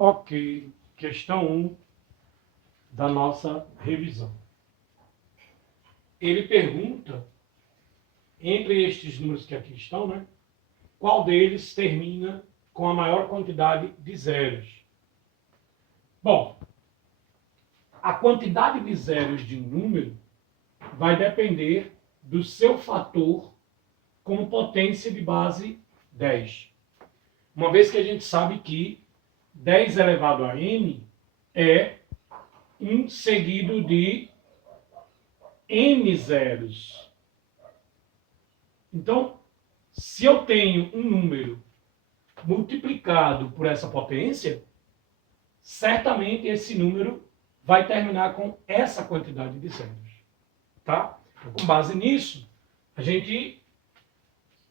Ok, questão 1 da nossa revisão. Ele pergunta, entre estes números que aqui estão, né, qual deles termina com a maior quantidade de zeros? Bom, a quantidade de zeros de um número vai depender do seu fator como potência de base 10. Uma vez que a gente sabe que 10 elevado a n é 1 seguido de n zeros. Então, se eu tenho um número multiplicado por essa potência, certamente esse número vai terminar com essa quantidade de zeros. Tá? Com base nisso, a gente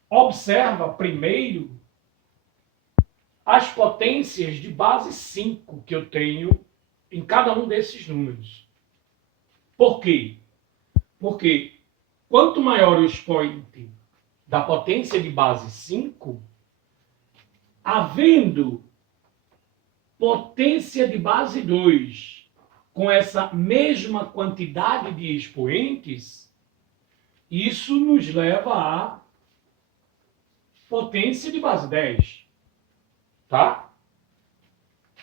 observa primeiro as potências de base 5 que eu tenho em cada um desses números. Por quê? Porque quanto maior o expoente da potência de base 5, havendo potência de base 2 com essa mesma quantidade de expoentes, isso nos leva a potência de base 10. Tá?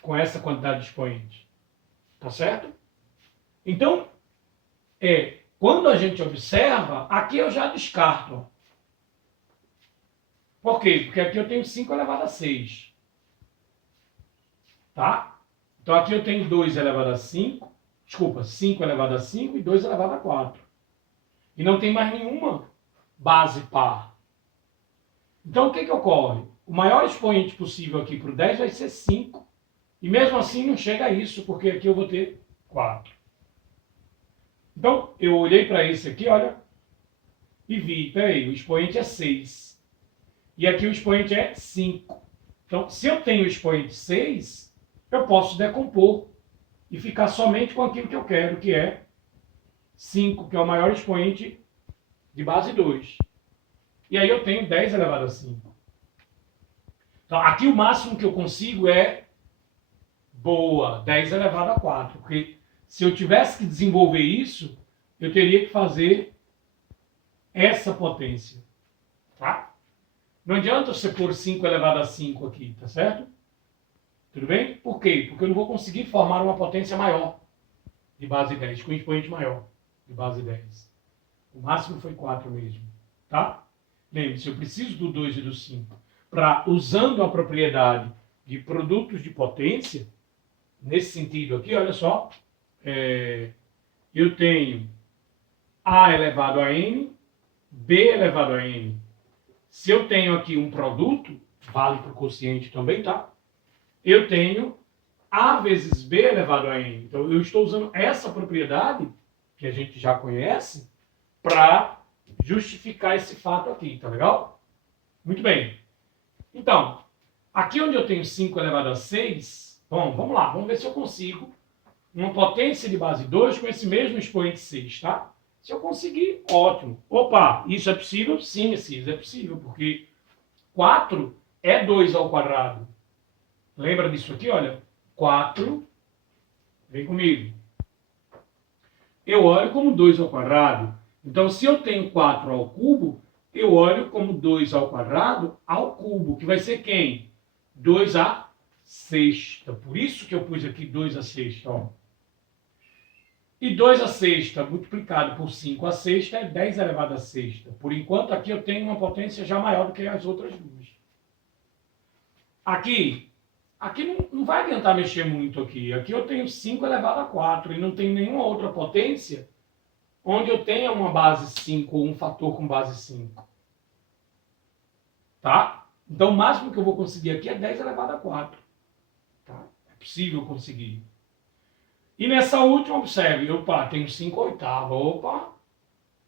Com essa quantidade de expoentes. Tá certo? Então, quando a gente observa, aqui eu já descarto. Por quê? Porque aqui eu tenho 5 elevado a 6. Tá? Então aqui eu tenho 2 elevado a 5. Desculpa, 5 elevado a 5 e 2 elevado a 4. E não tem mais nenhuma base par. Então o que ocorre? O maior expoente possível aqui para o 10 vai ser 5. E mesmo assim não chega a isso, porque aqui eu vou ter 4. Então, eu olhei para esse aqui, olha, e vi, peraí, o expoente é 6. E aqui o expoente é 5. Então, se eu tenho o expoente 6, eu posso decompor e ficar somente com aquilo que eu quero, que é 5, que é o maior expoente de base 2. E aí eu tenho 10 elevado a 5. Então, aqui o máximo que eu consigo é 10 elevado a 4. Porque se eu tivesse que desenvolver isso, eu teria que fazer essa potência. Tá? Não adianta você pôr 5 elevado a 5 aqui, tá certo? Tudo bem? Por quê? Porque eu não vou conseguir formar uma potência maior de base 10, com um expoente maior de base 10. O máximo foi 4 mesmo. Tá? Lembre-se, eu preciso do 2 e do 5. Para, usando a propriedade de produtos de potência, nesse sentido aqui, olha só, eu tenho A elevado a N, B elevado a N. Se eu tenho aqui um produto, vale para o quociente também, tá? Eu tenho A vezes B elevado a N. Então, eu estou usando essa propriedade, que a gente já conhece, para justificar esse fato aqui, tá legal? Muito bem. Então, aqui onde eu tenho 5 elevado a 6, bom, vamos lá, vamos ver se eu consigo uma potência de base 2 com esse mesmo expoente 6, tá? Se eu conseguir, ótimo. Opa, isso é possível? Sim, isso é possível, porque 4 é 2 ao quadrado. Lembra disso aqui? Olha, 4, vem comigo. Eu olho como 2 ao quadrado. Então, se eu tenho 4 ao cubo, eu olho como 2 ao quadrado ao cubo, que vai ser quem? 2 à sexta. Por isso que eu pus aqui 2 à sexta, ó. E 2 à sexta multiplicado por 5 à sexta é 10 elevado à sexta. Por enquanto, aqui eu tenho uma potência já maior do que as outras duas. Aqui não vai adiantar mexer muito aqui. Aqui eu tenho 5 elevado a 4 e não tenho nenhuma outra potência onde eu tenha uma base 5 ou um fator com base 5. Tá? Então, o máximo que eu vou conseguir aqui é 10 elevado a 4. Tá? É possível conseguir. E nessa última, observe, opa, tenho 5 oitavas, opa,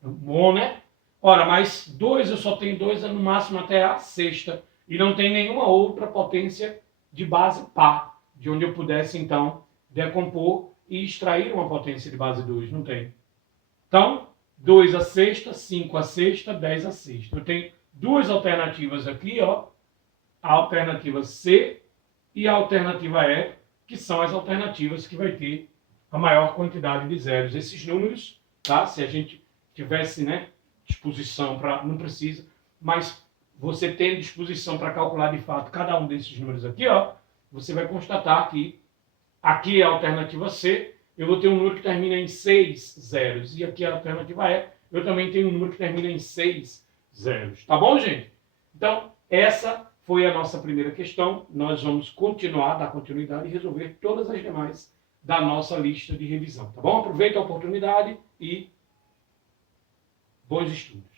bom, né? Ora, mas 2 eu só tenho 2 no máximo até a sexta, e não tem nenhuma outra potência de base par, de onde eu pudesse, então, decompor e extrair uma potência de base 2, não tem. Então, 2 à sexta, 5 à sexta, 10 à sexta. Eu tenho duas alternativas aqui, ó, a alternativa C e a alternativa E, que são as alternativas que vai ter a maior quantidade de zeros. Esses números, tá? Se a gente tivesse, né, disposição para... Não precisa, mas você tendo disposição para calcular de fato cada um desses números aqui, ó, você vai constatar que aqui é a alternativa C, eu vou ter um número que termina em 6 zeros. E aqui a alternativa E, eu também tenho um número que termina em 6 zeros. Tá bom, gente? Então, essa foi a nossa primeira questão. Nós vamos continuar, dar continuidade e resolver todas as demais da nossa lista de revisão. Tá bom? Aproveita a oportunidade e bons estudos.